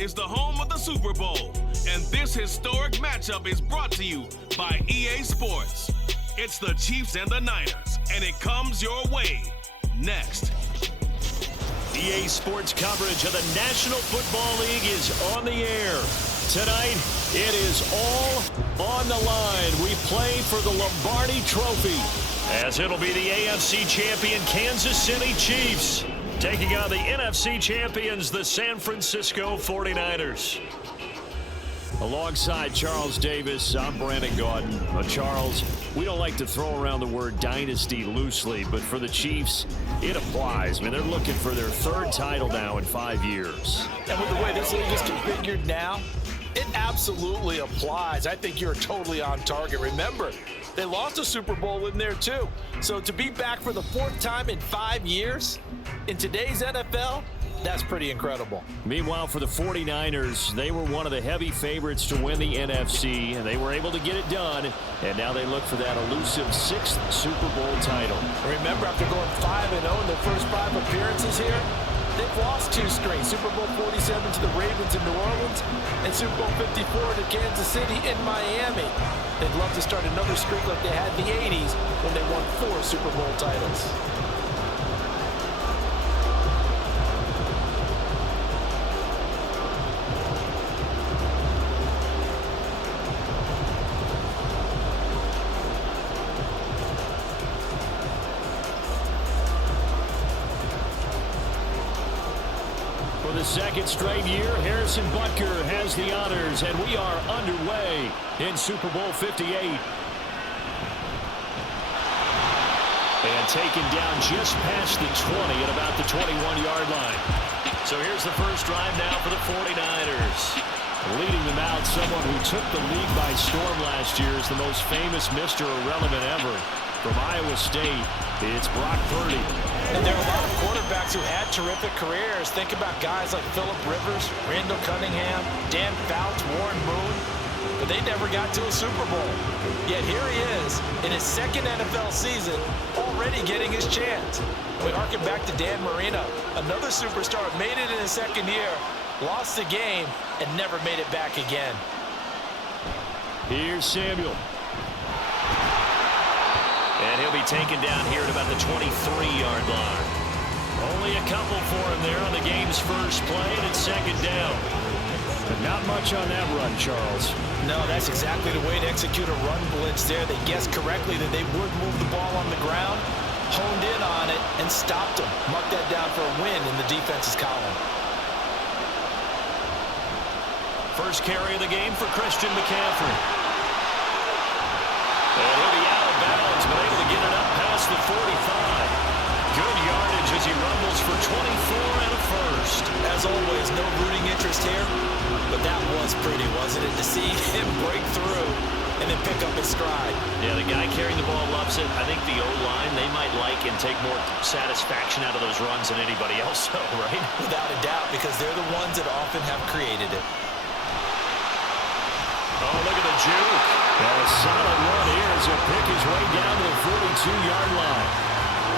is the home of the Super Bowl, and this historic matchup is brought to you by EA Sports. It's the Chiefs and the Niners, and it comes your way next. EA Sports coverage of the National Football League is on the air. Tonight, it is all on the line. We play for the Lombardi Trophy, as it'll be the AFC champion Kansas City Chiefs taking on the NFC champions, the San Francisco 49ers. Alongside Charles Davis, I'm Brandon Gaudin. Charles, we don't like to throw around the word dynasty loosely, but for the Chiefs, it applies. I mean, they're looking for their third title now in 5 years. And with the way this league is configured now, it absolutely applies. I think you're totally on target. Remember, they lost a Super Bowl in there too. So to be back for the fourth time in 5 years in today's NFL, that's pretty incredible. Meanwhile, for the 49ers, they were one of the heavy favorites to win the NFC, and they were able to get it done, and now they look for that elusive 6th Super Bowl title. Remember, after going 5-0 in their first 5 appearances here, they've lost 2 straight. Super Bowl 47 to the Ravens in New Orleans, and Super Bowl 54 to Kansas City in Miami. They'd love to start another streak like they had in the 80s when they won 4 Super Bowl titles. For the second straight year, Harrison Butker has the honors, and we are underway in Super Bowl 58. And taken down just past the 20 at about the 21-yard line. So here's the first drive now for the 49ers. Leading them out, someone who took the league by storm last year is the most famous Mr. Irrelevant ever. From Iowa State, it's Brock Purdy. And there are a lot of quarterbacks who had terrific careers. Think about guys like Phillip Rivers, Randall Cunningham, Dan Fouts, Warren Moon. But they never got to a Super Bowl. Yet here he is in his second NFL season, already getting his chance. We harken back to Dan Marino, another superstar, made it in his second year, lost the game, and never made it back again. Here's Samuel. And he'll be taken down here at about the 23-yard line. Only a couple for him there on the game's first play, and it's second down. But not much on that run, Charles. No, that's exactly the way to execute a run blitz there. They guessed correctly that they would move the ball on the ground, honed in on it, and stopped them. Mark that down for a win in the defense's column. First carry of the game for Christian McCaffrey. And he'll be out of bounds, but able to get it up past the 45. Good yardage as he rumbles for 24 and a first. As always, no rooting interest here, but that was pretty, wasn't it? To see him break through and then pick up his stride. Yeah, the guy carrying the ball loves it. I think the O-line, they might like and take more satisfaction out of those runs than anybody else, though, right? Without a doubt, because they're the ones that often have created it. Oh, look at the juke. And a solid run here as he'll pick his way down to the 42-yard line.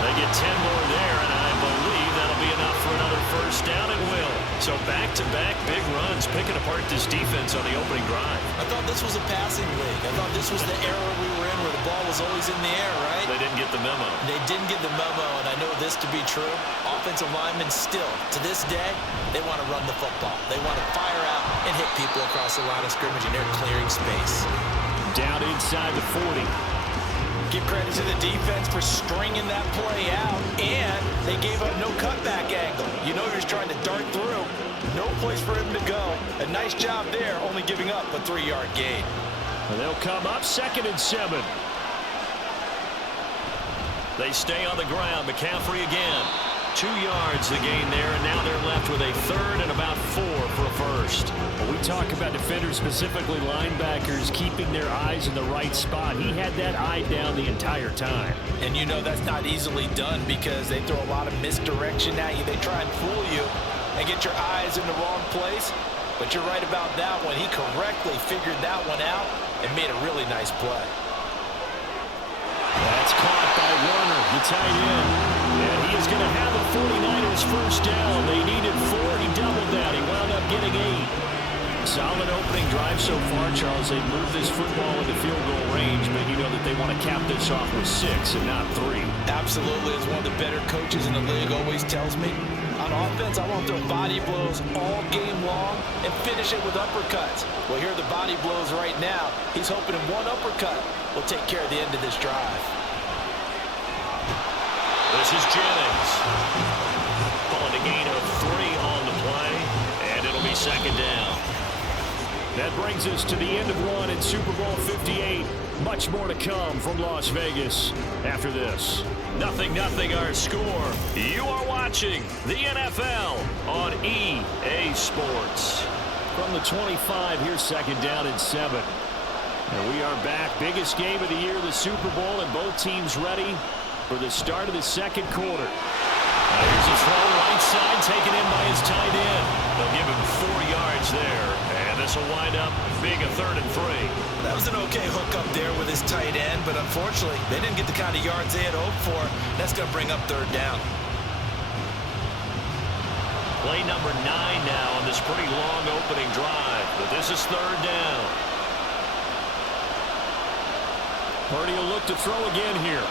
They get 10 more there, and I believe that'll be enough for another first down. It will. So back-to-back big runs, picking apart this defense on the opening drive. I thought this was a passing league. I thought this was the era we were in where the ball was always in the air, right? They didn't get the memo. They didn't get the memo, and I know this to be true. Offensive linemen still, to this day, they want to run the football. They want to fire out and hit people across the line of scrimmage, and they're clearing space. Down inside the 40. Give credit to the defense for stringing that play out, and they gave up no cutback angle. You know he was trying to dart through. No place for him to go. A nice job there, only giving up a 3-yard gain. And they'll come up 2nd and 7. They stay on the ground. McCaffrey again. 2 yards the gain there, and now they're left with a 3rd and about 4 for a first. When we talk about defenders, specifically linebackers, keeping their eyes in the right spot, he had that eye down the entire time. And you know that's not easily done because they throw a lot of misdirection at you. They try and fool you and get your eyes in the wrong place. But you're right about that one. He correctly figured that one out and made a really nice play. That's caught by Warner. the tight end. And he is going to have the 49ers first down. They needed 4. He doubled that. He wound up getting 8. Solid opening drive so far, Charles. They moved this football into field goal range, but you know that they want to cap this off with 6 and not 3. Absolutely. As one of the better coaches in the league always tells me, on offense, I want to throw body blows all game long and finish it with uppercuts. Well, here are the body blows right now. He's hoping in one uppercut will take care of the end of this drive. This is Jennings. Calling a gain of 3 on the play, and it'll be second down. That brings us to the end of 1 in Super Bowl 58. Much more to come from Las Vegas after this. 0-0 our score. You are watching the NFL on EA Sports. From the 25, here's second down and 7. And we are back. Biggest game of the year, the Super Bowl, and both teams ready for the start of the second quarter. Here's a throw right side, taken in by his tight end. They'll give him 4 yards there, and this will wind up being a 3rd and 3. That was an okay hook up there with his tight end, but unfortunately, they didn't get the kind of yards they had hoped for. That's going to bring up 3rd down. Play number 9 now on this pretty long opening drive, but this is 3rd down. Purdy will look to throw again here.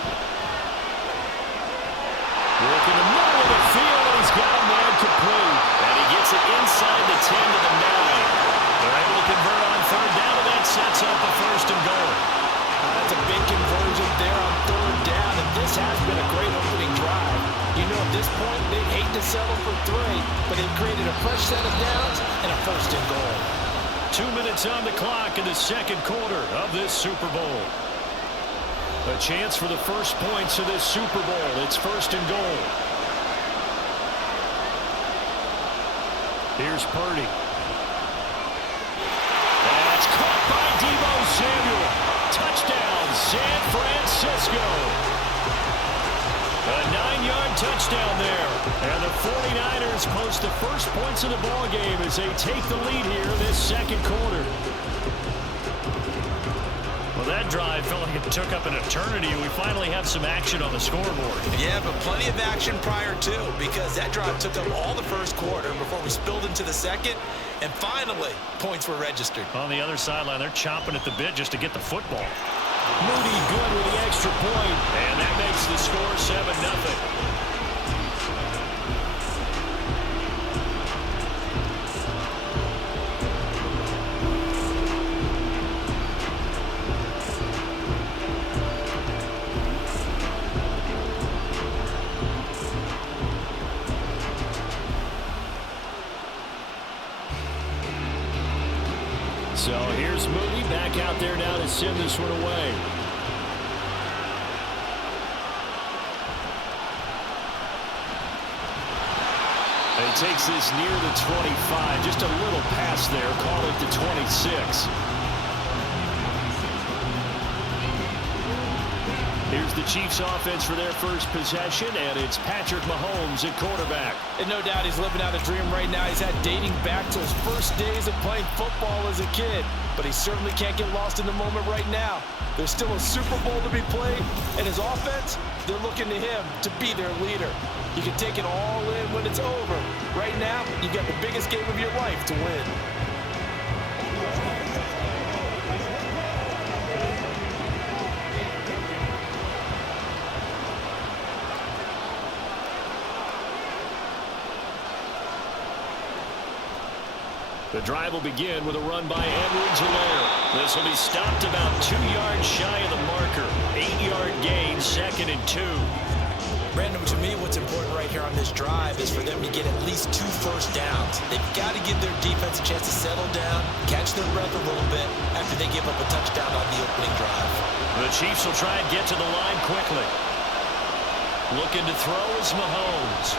Working the middle of the field, and he's got him there complete. And he gets it inside the 10 to the 9. They're able to convert on 3rd down, and that sets up the 1st and goal. That's a big conversion there on 3rd down, and this has been a great opening drive. You know, at this point, they'd hate to settle for 3, but they've created a fresh set of downs and a 1st and goal. 2 minutes on the clock in the second quarter of this Super Bowl. A chance for the first points of this Super Bowl. It's 1st and goal. Here's Purdy. That's caught by Deebo Samuel. Touchdown, San Francisco. A 9-yard touchdown there. And the 49ers post the first points of the ball game as they take the lead here in this second quarter. Well, that drive felt like it took up an eternity, and we finally have some action on the scoreboard. Yeah, but plenty of action prior to, because that drive took up all the first quarter before we spilled into the second, and finally, points were registered. On the other sideline, they're chomping at the bit just to get the football. Moody good with the extra point, and that makes the score 7-0. So here's Moody back out there now to send this one away. And he takes this near the 25. Just a little pass there. Call it the 26. Here's the Chiefs offense for their first possession, and it's Patrick Mahomes at quarterback. And no doubt he's living out a dream right now. He's had dating back to his first days of playing football as a kid. But he certainly can't get lost in the moment right now. There's still a Super Bowl to be played, and his offense, they're looking to him to be their leader. You can take it all in when it's over. Right now, you got the biggest game of your life to win. The drive will begin with a run by Edwards-Helaire. This will be stopped about 2 yards shy of the marker. 8-yard gain, 2nd and 2. Brandon, to me, what's important right here on this drive is for them to get at least 2 first downs. They've got to give their defense a chance to settle down, catch their breath a little bit after they give up a touchdown on the opening drive. The Chiefs will try and get to the line quickly. Looking to throw is Mahomes.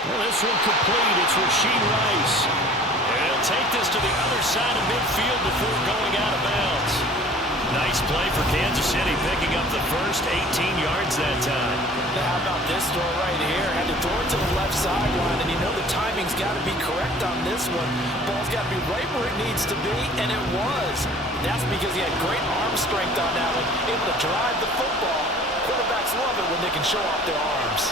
Well, this one complete. It's Rashee Rice. And he'll take this to the other side of midfield before going out of bounds. Nice play for Kansas City, picking up the first 18 yards that time. Now, how about this throw right here? Had to throw it to the left sideline, and you know the timing's got to be correct on this one. Ball's got to be right where it needs to be, and it was. That's because he had great arm strength on that one, able to drive the football. Quarterbacks love it when they can show off their arms.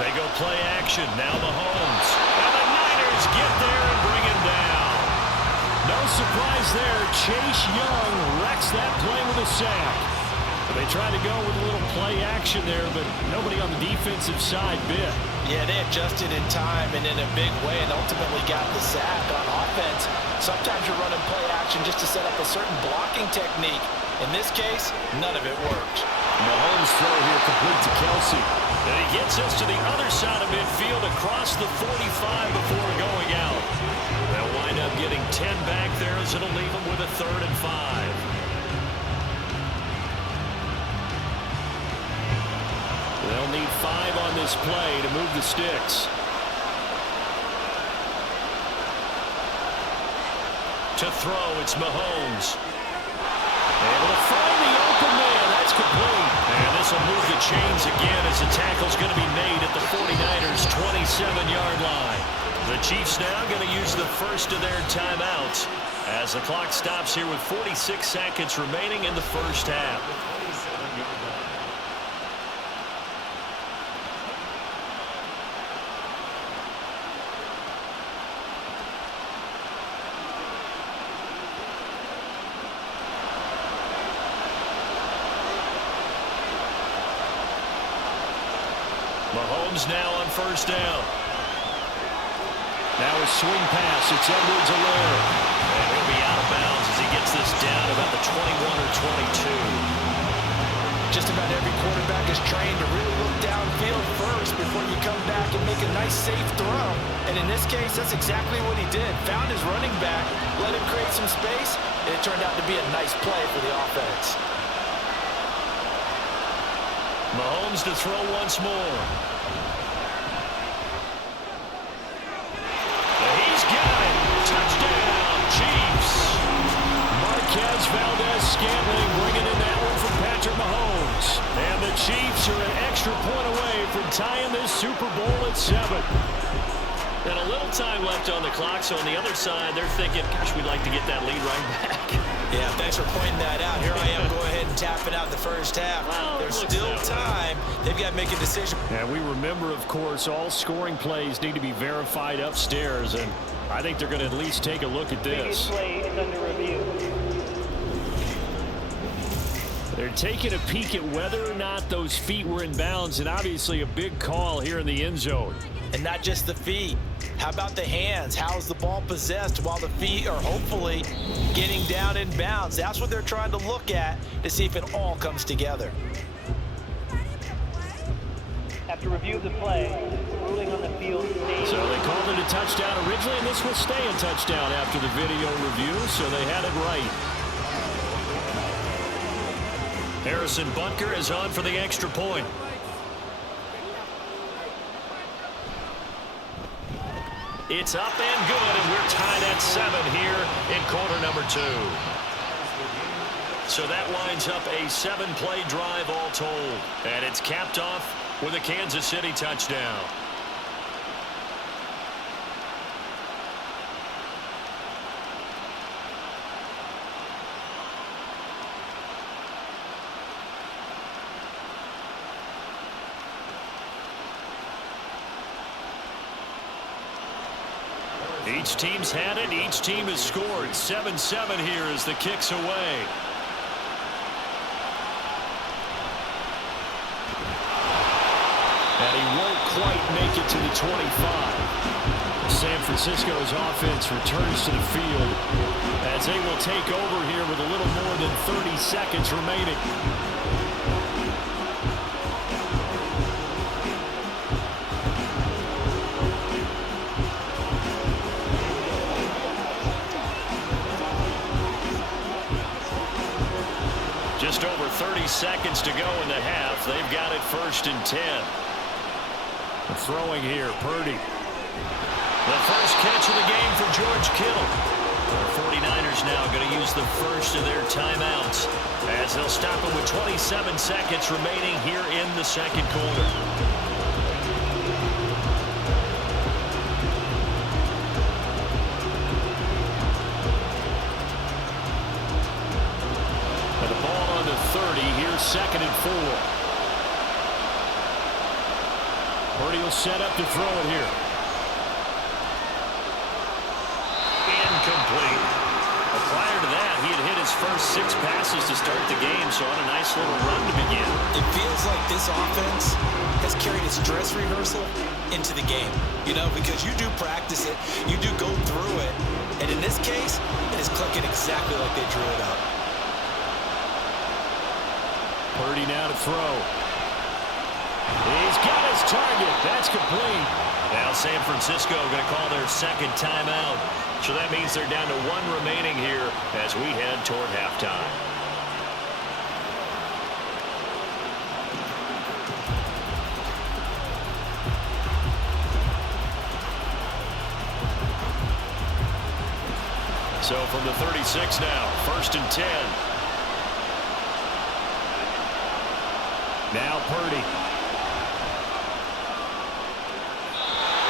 They go play action. Now Mahomes. And the Niners get there and bring him down. No surprise there. Chase Young wrecks that play with a sack. They tried to go with a little play action there, but nobody on the defensive side bit. Yeah, they adjusted in time and in a big way and ultimately got the sack on offense. Sometimes you're running play action just to set up a certain blocking technique. In this case, none of it worked. Mahomes throw here complete to Kelsey. And he gets us to the other side of midfield across the 45 before going out. They'll wind up getting 10 back there as it'll leave them with a 3rd and 5. They'll need 5 on this play to move the sticks. To throw, it's Mahomes. Able to find the open man. That's complete. And this will move the chains again as the tackle's going to be made at the 49ers' 27-yard line. The Chiefs now going to use the first of their timeouts as the clock stops here with 46 seconds remaining in the first half. Mahomes now on first down. Now a swing pass. It's Edwards-Helaire. And he'll be out of bounds as he gets this down about the 21 or 22. Just about every quarterback is trained to really look downfield first before you come back and make a nice, safe throw. And in this case, that's exactly what he did. Found his running back, let him create some space, and it turned out to be a nice play for the offense. Mahomes to throw once more. He's got it. Touchdown, Chiefs. Marquez Valdez-Scantling bringing in that one from Patrick Mahomes. And the Chiefs are an extra point away from tying this Super Bowl at 7. And a little time left on the clock, so on the other side, they're thinking, gosh, we'd like to get that lead right back. Yeah, thanks for pointing that out. Here I am, go ahead and tapping out the first half. Well, there's still time. They've got to make a decision. And we remember, of course, all scoring plays need to be verified upstairs, and I think they're going to at least take a look at this. Play is under review. They're taking a peek at whether or not those feet were in bounds, and obviously a big call here in the end zone. And not just the feet. How about the hands? How is the ball possessed while the feet are hopefully getting down in bounds? That's what they're trying to look at to see if it all comes together. After review of the play, ruling on the field stays. So they called it a touchdown originally, and this will stay a touchdown after the video review, so they had it right. Harrison Butker is on for the extra point. It's up and good, and we're tied at 7 here in quarter number 2. So that lines up a 7-play drive all told, and it's capped off with a Kansas City touchdown. Each team's had it. Each team has scored. 7-7 here as the kick's away. And he won't quite make it to the 25. San Francisco's offense returns to the field as they will take over here with a little more than 30 seconds remaining. Just over 30 seconds to go in the half. They've got it 1st and 10. Throwing here, Purdy. The first catch of the game for George Kittle. The 49ers now going to use the first of their timeouts as they'll stop it with 27 seconds remaining here in the second quarter. And the ball on the 30. Here's 2nd and 4. Purdy will set up to throw it here. Incomplete. Well, prior to that, he had hit his first 6 passes to start the game, so on a nice little run to begin. It feels like this offense has carried its dress rehearsal into the game. You know, because you do practice it, you do go through it, and in this case, it is clicking exactly like they drew it up. Purdy now to throw. He's got his target. That's complete. Now San Francisco going to call their second timeout. So that means they're down to 1 remaining here as we head toward halftime. So from the 36 now, 1st and 10. Now Purdy.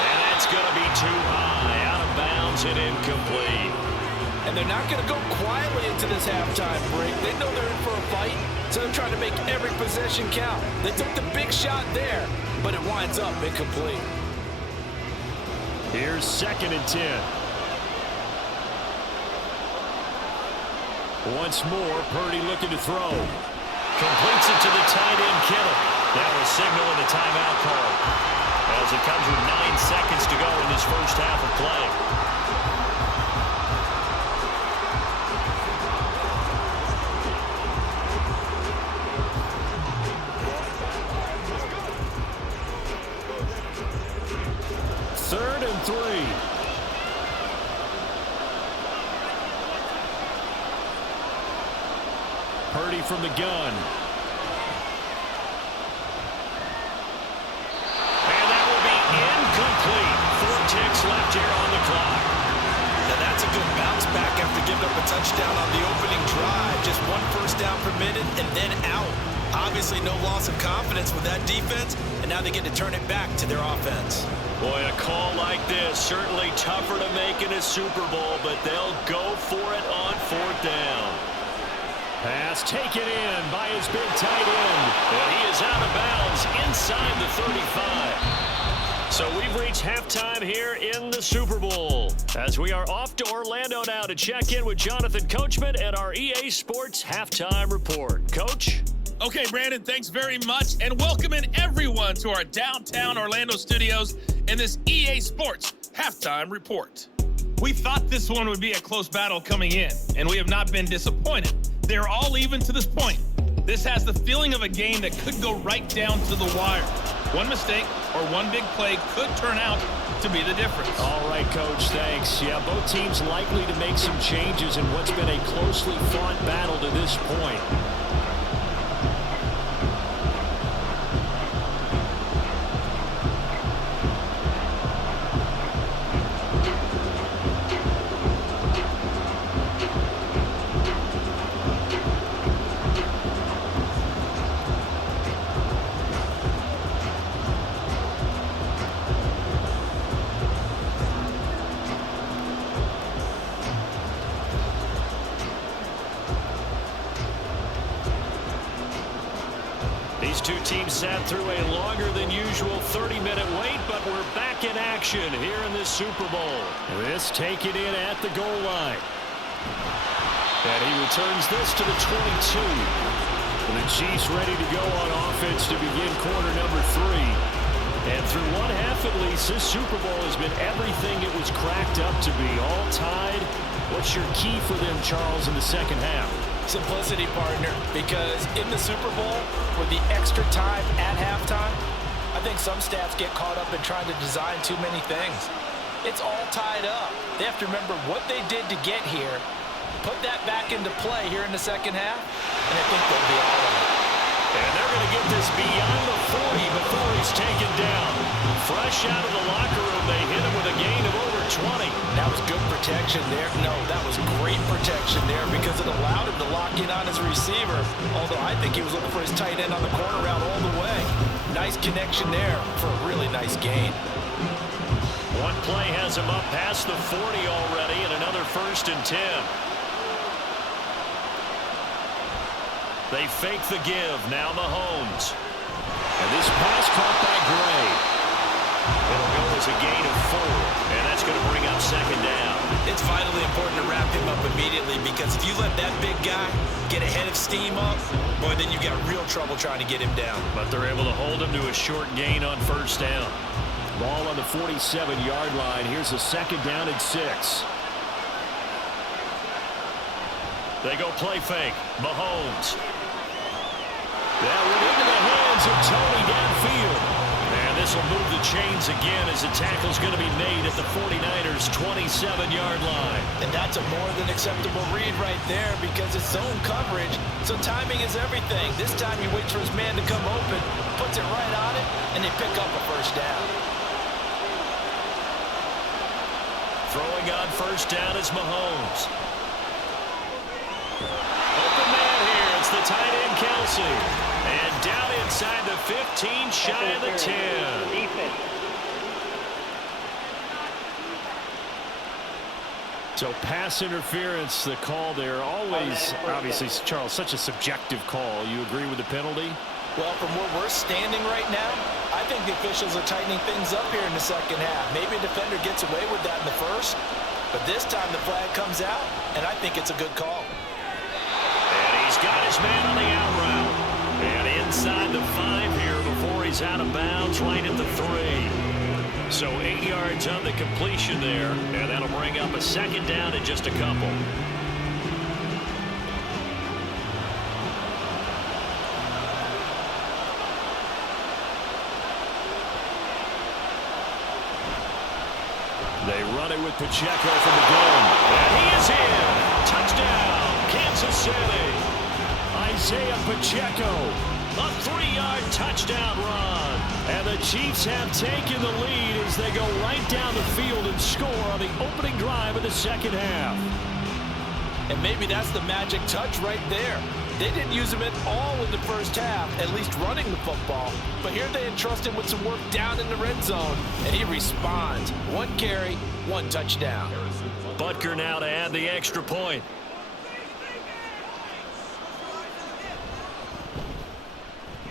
And that's going to be too high. Out of bounds and incomplete. And they're not going to go quietly into this halftime break. They know they're in for a fight, so they're trying to make every possession count. They took the big shot there, but it winds up incomplete. Here's 2nd and 10. Once more, Purdy looking to throw. Completes it to the tight end, Kittle. Now a signal in the timeout call as it comes with 9 seconds to go in this first half of play. Third and 3. Purdy from the gun. And that will be incomplete. 4 ticks left here on the clock. Now that's a good bounce back after giving up a touchdown on the opening drive. Just 1 first down permitted and then out. Obviously no loss of confidence with that defense, and now they get to turn it back to their offense. Boy, a call like this, certainly tougher to make in a Super Bowl, but they'll go for it on 4th down. Pass taken in by his big tight end. And he is out of bounds inside the 35. So we've reached halftime here in the Super Bowl as we are off to Orlando now to check in with Jonathan Coachman at our EA Sports Halftime Report. Coach? Okay, Brandon, thanks very much, and welcome in everyone to our downtown Orlando studios in this EA Sports Halftime Report. We thought this one would be a close battle coming in, and we have not been disappointed. They're all even to this point. This has the feeling of a game that could go right down to the wire. One mistake or one big play could turn out to be the difference. All right, Coach, thanks. Yeah, both teams likely to make some changes in what's been a closely fought battle to this point. These two teams sat through a longer than usual 30-minute wait, but we're back in action here in this Super Bowl. This taken in at the goal line. And he returns this to the 22. And the Chiefs ready to go on offense to begin quarter number 3. And through one half at least, this Super Bowl has been everything it was cracked up to be. All tied. What's your key for them, Charles, in the second half? Simplicity, partner, because in the Super Bowl, with the extra time at halftime, I think some stats get caught up in trying to design too many things. It's all tied up. They have to remember what they did to get here, put that back into play here in the second half, and I think they'll be all in it. And they're going to get this beyond the 40 before he's taken down. Fresh out of the locker room, they hit him with a gain of over 20. That was good protection there. No, that was great protection there because it allowed him to lock in on his receiver. Although I think he was looking for his tight end on the corner route all the way. Nice connection there for a really nice gain. One play has him up past the 40 already, and another 1st and 10. They fake the give. Now Mahomes. And this pass caught by Gray. It'll go as a gain of 4, and that's going to bring up 2nd down. It's vitally important to wrap him up immediately because if you let that big guy get a head of steam up, boy, then you've got real trouble trying to get him down. But they're able to hold him to a short gain on 1st down. Ball on the 47-yard line. Here's a 2nd down and 6. They go play fake. Mahomes. That went into the hands of Tony downfield. And this will move the chains again as the tackle's going to be made at the 49ers' 27-yard line. And that's a more than acceptable read right there because it's zone coverage, so timing is everything. This time he waits for his man to come open, puts it right on it, and they pick up a 1st down. Throwing on 1st down is Mahomes. Open man here. It's the tight end, Kelsey. And down inside the 15, shy of the 10. So pass interference, the call there. Always, obviously, Charles, such a subjective call. You agree with the penalty? Well, from where we're standing right now, I think the officials are tightening things up here in the 2nd half. Maybe a defender gets away with that in the 1st, but this time the flag comes out, and I think it's a good call. And he's got his man on the out route. And inside the 5 here before he's out of bounds, right at the 3. So 8 yards on the completion there, and that'll bring up a 2nd down in just a couple. They run it with Pacheco from the gun. And he is in. Touchdown, Kansas City. Isaiah Pacheco, a 3-yard touchdown run. And the Chiefs have taken the lead as they go right down the field and score on the opening drive of the 2nd half. And maybe that's the magic touch right there. They didn't use him at all in the 1st half, at least running the football. But here they entrust him with some work down in the red zone, and he responds. 1 carry, 1 touchdown. Butker now to add the extra point.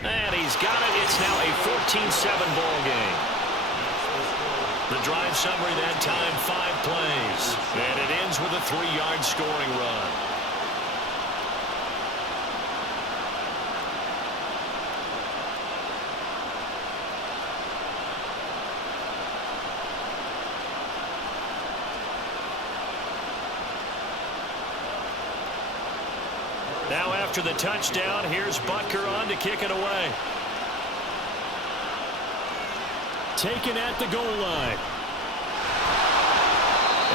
And he's got it. It's now a 14-7 ball game. The drive summary that time, 5 plays. And it ends with a 3-yard scoring run. Now after the touchdown, here's Butker on to kick it away. Taken at the goal line.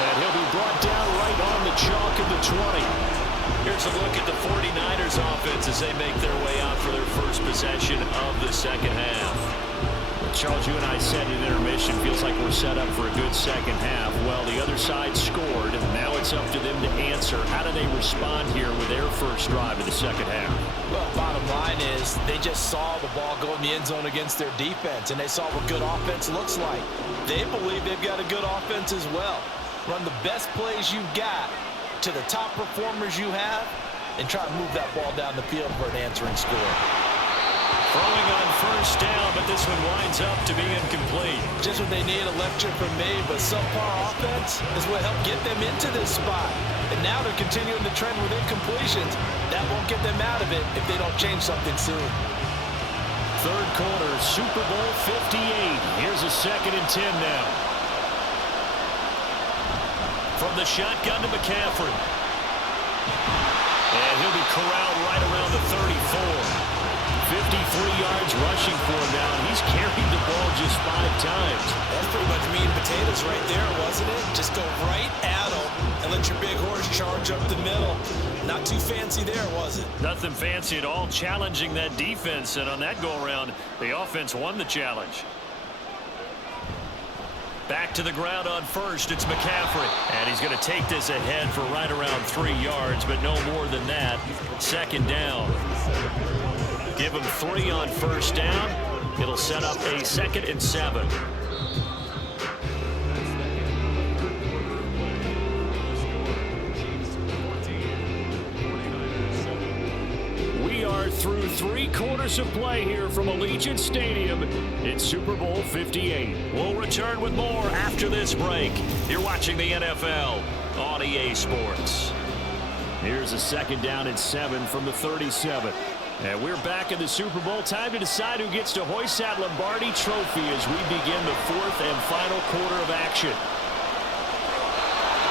And he'll be brought down right on the chalk of the 20. Here's a look at the 49ers offense as they make their way out for their first possession of the 2nd half. Charles, you and I said in intermission, feels like we're set up for a good 2nd half. Well, the other side scored. Now it's up to them to answer. How do they respond here with their first drive of the 2nd half? Well, bottom line is they just saw the ball go in the end zone against their defense, and they saw what good offense looks like. They believe they've got a good offense as well. Run the best plays you've got to the top performers you have and try to move that ball down the field for an answering score. Throwing on 1st down, but this one winds up to be incomplete. Just what they need, a lecture from me, but subpar offense is what helped get them into this spot. And now they're continuing the trend with incompletions. That won't get them out of it if they don't change something soon. 3rd quarter, Super Bowl 58. Here's a 2nd and 10 now. From the shotgun to McCaffrey. And he'll be corralled right around the 34. 53 yards rushing for him now. He's carried the ball just 5 times. That's pretty much meat and potatoes right there, wasn't it? Just go right at him and let your big horse charge up the middle. Not too fancy there, was it? Nothing fancy at all, challenging that defense. And on that go-around, the offense won the challenge. Back to the ground on first. It's McCaffrey. And he's going to take this ahead for right around 3 yards, but no more than that. Second down. Give him 3 on first down. It'll set up a 2nd and 7. Through 3 quarters of play here from Allegiant Stadium. It's Super Bowl 58. We'll return with more after this break. You're watching the NFL on EA Sports. Here's a 2nd down and 7 from the 37. And we're back in the Super Bowl. Time to decide who gets to hoist that Lombardi trophy as we begin the 4th and final quarter of action.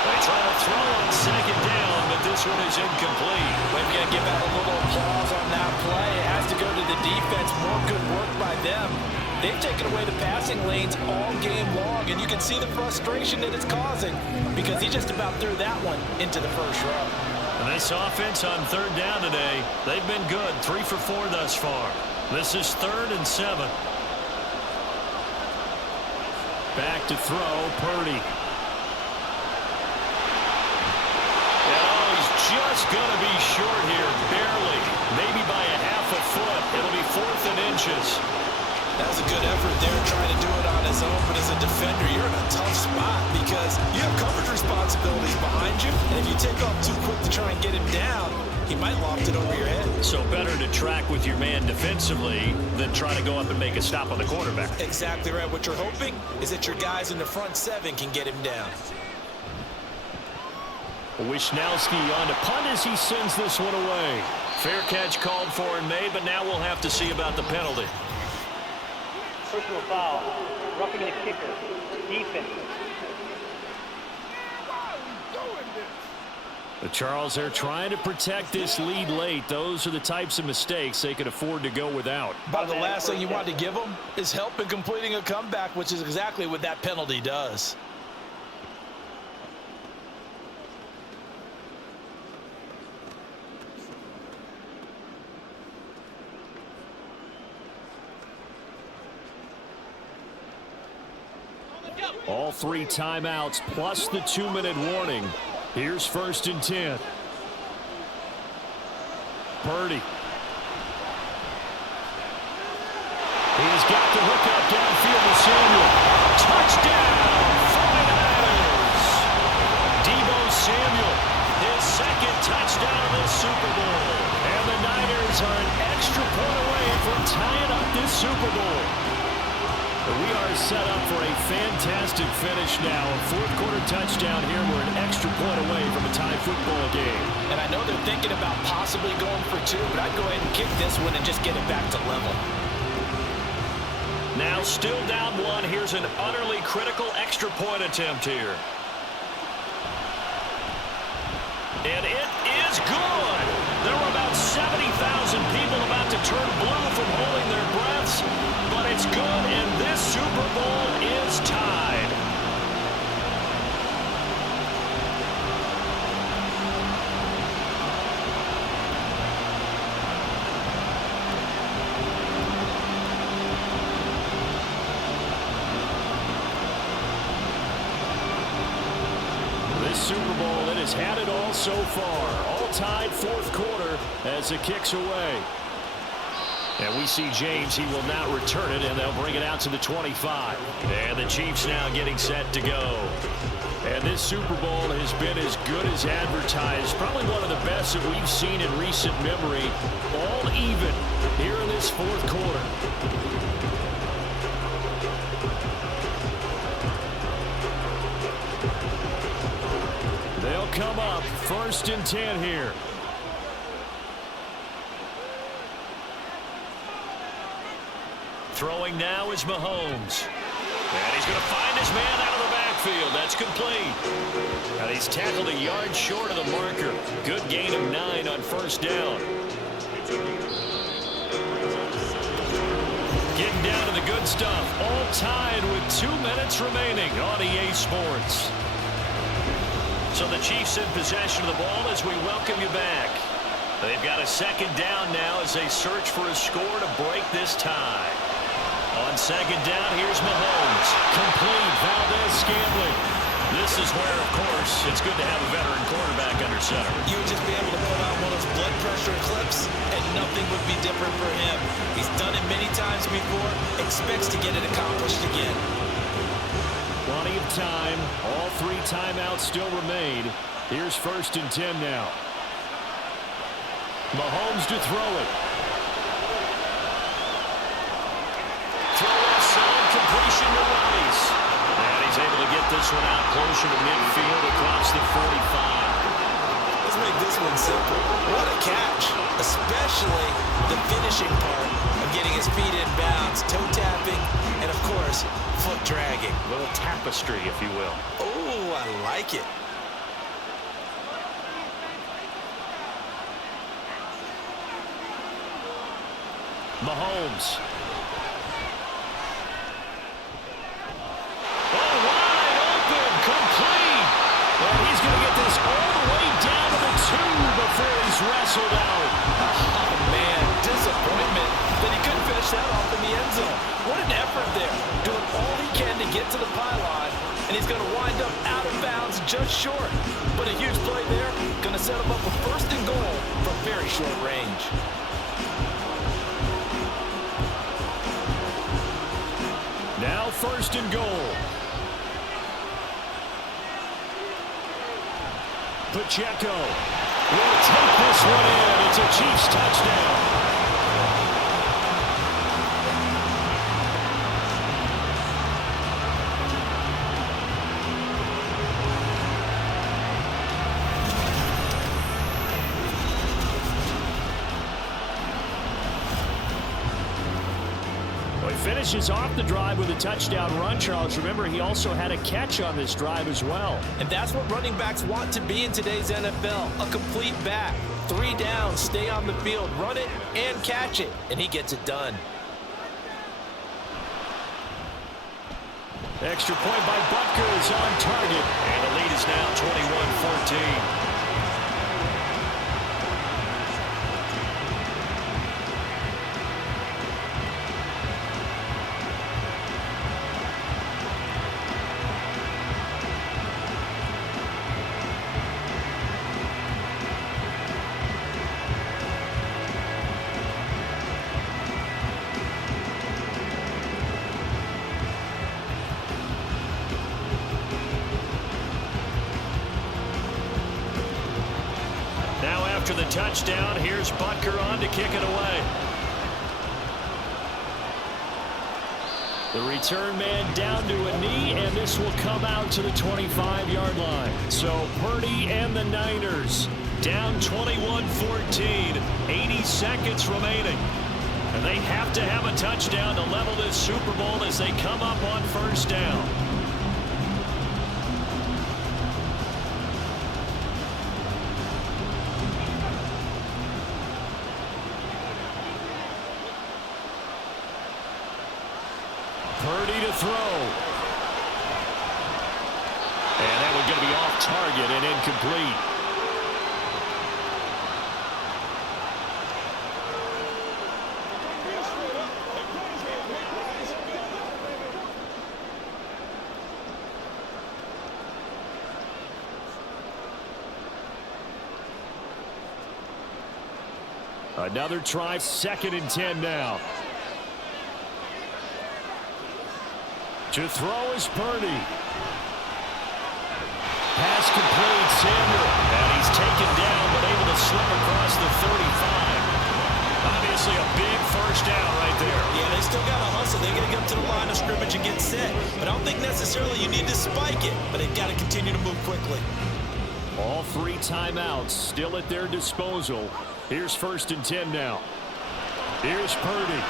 They try to throw on 2nd down, but this one is incomplete. We've got to give out a little applause on that play. It has to go to the defense. More good work by them. They've taken away the passing lanes all game long, and you can see the frustration that it's causing because he just about threw that one into the first row. A nice offense on 3rd down today. They've been good, 3 for 4 thus far. This is 3rd and 7. Back to throw, Purdy. Just going to be short here, barely, maybe by a half a foot. It'll be 4th and inches. That was a good effort there trying to do it on his own, but as a defender, you're in a tough spot because you have coverage responsibilities behind you, and if you take off too quick to try and get him down, he might loft it over your head. So better to track with your man defensively than try to go up and make a stop on the quarterback. Exactly right. What you're hoping is that your guys in the front 7 can get him down. Wisnowski on to punt as he sends this one away. Fair catch called for and made, but now we'll have to see about the penalty. Personal foul, roughing the kicker, defense. But Charles, they're trying to protect this lead late. Those are the types of mistakes they could afford to go without. But the last thing you want to give them is help in completing a comeback, which is exactly what that penalty does. All 3 timeouts plus the 2-minute warning. Here's 1st and 10. Purdy. He's got the hook up downfield to Samuel. Touchdown, 49ers. Deebo Samuel, his 2nd touchdown of this Super Bowl. And the Niners are an extra point away from tying up this Super Bowl. We are set up for a fantastic finish now. A 4th quarter touchdown here. We're an extra point away from a tie football game. And I know they're thinking about possibly going for 2, but I'd go ahead and kick this one and just get it back to level. Now still down 1. Here's an utterly critical extra point attempt here. And it is good. There were about 70,000 people about to turn blue from holding their breaths. But it's good, and this Super Bowl is tied. This Super Bowl, it has had it all so far. All tied 4th quarter as it kicks away. And we see James, he will not return it, and they'll bring it out to the 25. And the Chiefs now getting set to go. And this Super Bowl has been as good as advertised. Probably one of the best that we've seen in recent memory. All even here in this 4th quarter. They'll come up 1st and 10 here. Throwing now is Mahomes. And he's going to find his man out of the backfield. That's complete. And he's tackled a yard short of the marker. Good gain of 9 on 1st down. Getting down to the good stuff. All tied with 2 minutes remaining on EA Sports. So the Chiefs in possession of the ball as we welcome you back. They've got a 2nd down now as they search for a score to break this tie. On second down, here's Mahomes. Complete. Valdez-Scantling. This is where, of course, it's good to have a veteran quarterback under center. You would just be able to put on one of those blood pressure clips, and nothing would be different for him. He's done it many times before, expects to get it accomplished again. Plenty of time. All 3 timeouts still remain. Here's 1st and 10 now. Mahomes to throw it. Throw offside, completion to Rice. And he's able to get this one out closer to midfield across the 45. Let's make this one simple. What a catch, especially the finishing part of getting his feet in bounds, toe tapping, and of course, foot dragging. A little tapestry, if you will. Oh, I like it. Mahomes. Oh, wide open, complete. And he's going to get this all the way down to the 2 before he's wrestled out. Oh, man, disappointment that he couldn't finish that off in the end zone. What an effort there, doing all he can to get to the pylon, and he's going to wind up out of bounds just short. But a huge play there, going to set him up a 1st and goal from very short range. Now 1st and goal. Pacheco will take this one in. It's a Chiefs touchdown. Finishes off the drive with a touchdown run, Charles. Remember, he also had a catch on this drive as well. And that's what running backs want to be in today's NFL, a complete back. 3 downs, stay on the field, run it, and catch it, and he gets it done. Extra point by Butker is on target. And the lead is now 21-14. After the touchdown, here's Butker on to kick it away. The return man down to a knee, and this will come out to the 25-yard line. So Purdy and the Niners down 21-14, 80 seconds remaining. And they have to have a touchdown to level this Super Bowl as they come up on 1st down. Purdy to throw. And that one's going to be off target and incomplete. Another try, 2nd and 10 now. To throw is Purdy. Pass complete, Samuel. And he's taken down, but able to slip across the 35. Obviously a big 1st down right there. Yeah, they still got to hustle. They got to get up to the line of scrimmage and get set. But I don't think necessarily you need to spike it, but they've got to continue to move quickly. All 3 timeouts still at their disposal. Here's 1st and 10 now. Here's Purdy.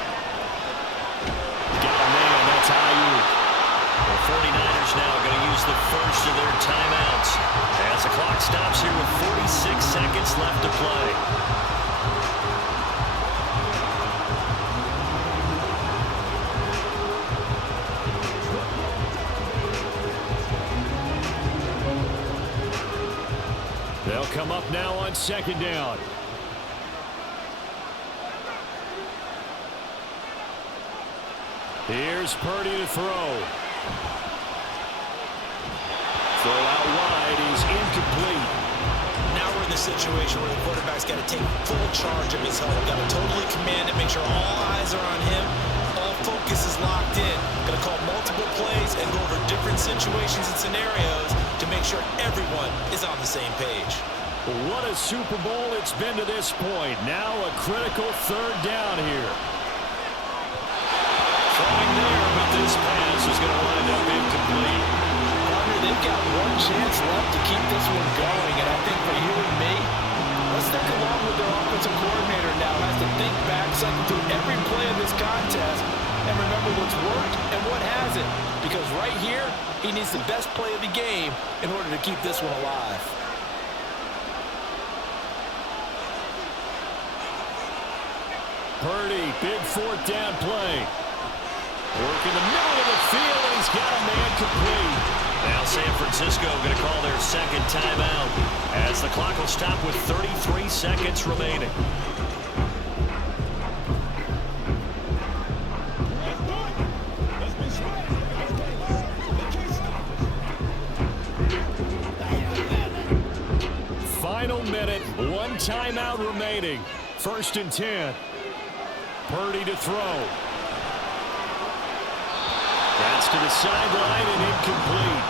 Got a man, that's Ayuk. The 49ers now going to use the first of their timeouts as the clock stops here with 46 seconds left to play. They'll come up now on 2nd down. Here's Purdy to throw. Throw out wide is incomplete. Now we're in the situation where the quarterback's got to take full charge of his huddle. Got to totally command it, make sure all eyes are on him. All focus is locked in. Got to call multiple plays and go over different situations and scenarios to make sure everyone is on the same page. What a Super Bowl it's been to this point. Now a critical third down here. Throwing there, but this pass is going to wind up incomplete. They've got one chance left to keep this one going, and I think for you and me, let's think along with their offensive coordinator now. Has to think back, cycle through every play of this contest, and remember what's worked and what hasn't. Because right here, he needs the best play of the game in order to keep this one alive. Purdy, big fourth down play. Work in the middle of the field, and he's got a man complete. Now San Francisco going to call their second timeout as the clock will stop with 33 seconds remaining. Final minute, one timeout remaining. 1st and 10. Purdy to throw. That's to the sideline and incomplete.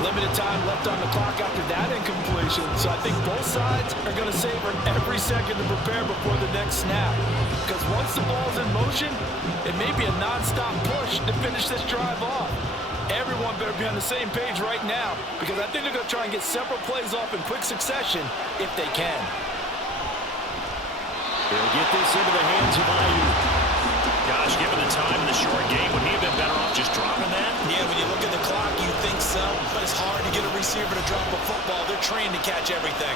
Limited time left on the clock after that incompletion, so I think both sides are going to savor every second to prepare before the next snap. Because once the ball's in motion, it may be a non-stop push to finish this drive off. Everyone better be on the same page right now, because I think they're going to try and get several plays off in quick succession if they can. They'll get this into the hands of Ayuk. Gosh, given the time in the short game, would he have been better off just dropping that? Yeah, when you look at the clock, you think so, but it's hard to get a receiver to drop a football. They're trained to catch everything.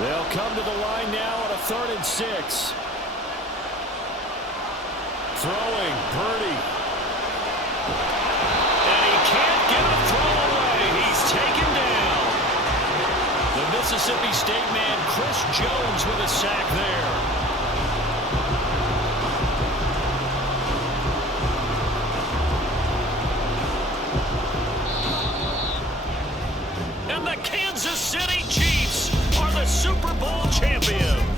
They'll come to the line now on a 3rd and 6. Throwing, Purdy. And he can't get a throw away. He's taken down. The Mississippi State man, Chris Jones, with a sack there. And the Kansas City Chiefs are the Super Bowl champions.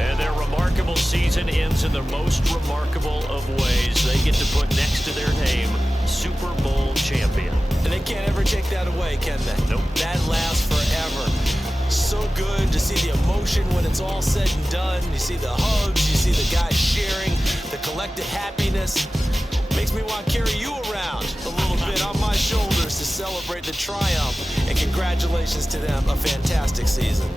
And their remarkable season ends in the most remarkable of ways. They get to put next to their name, Super Bowl champion. And they can't ever take that away, can they? Nope. That lasts forever. So good to see the emotion when it's all said and done. You see the hugs, you see the guys sharing, the collective happiness. Makes me want to carry you around a little bit on my shoulders to celebrate the triumph. And congratulations to them, a fantastic season.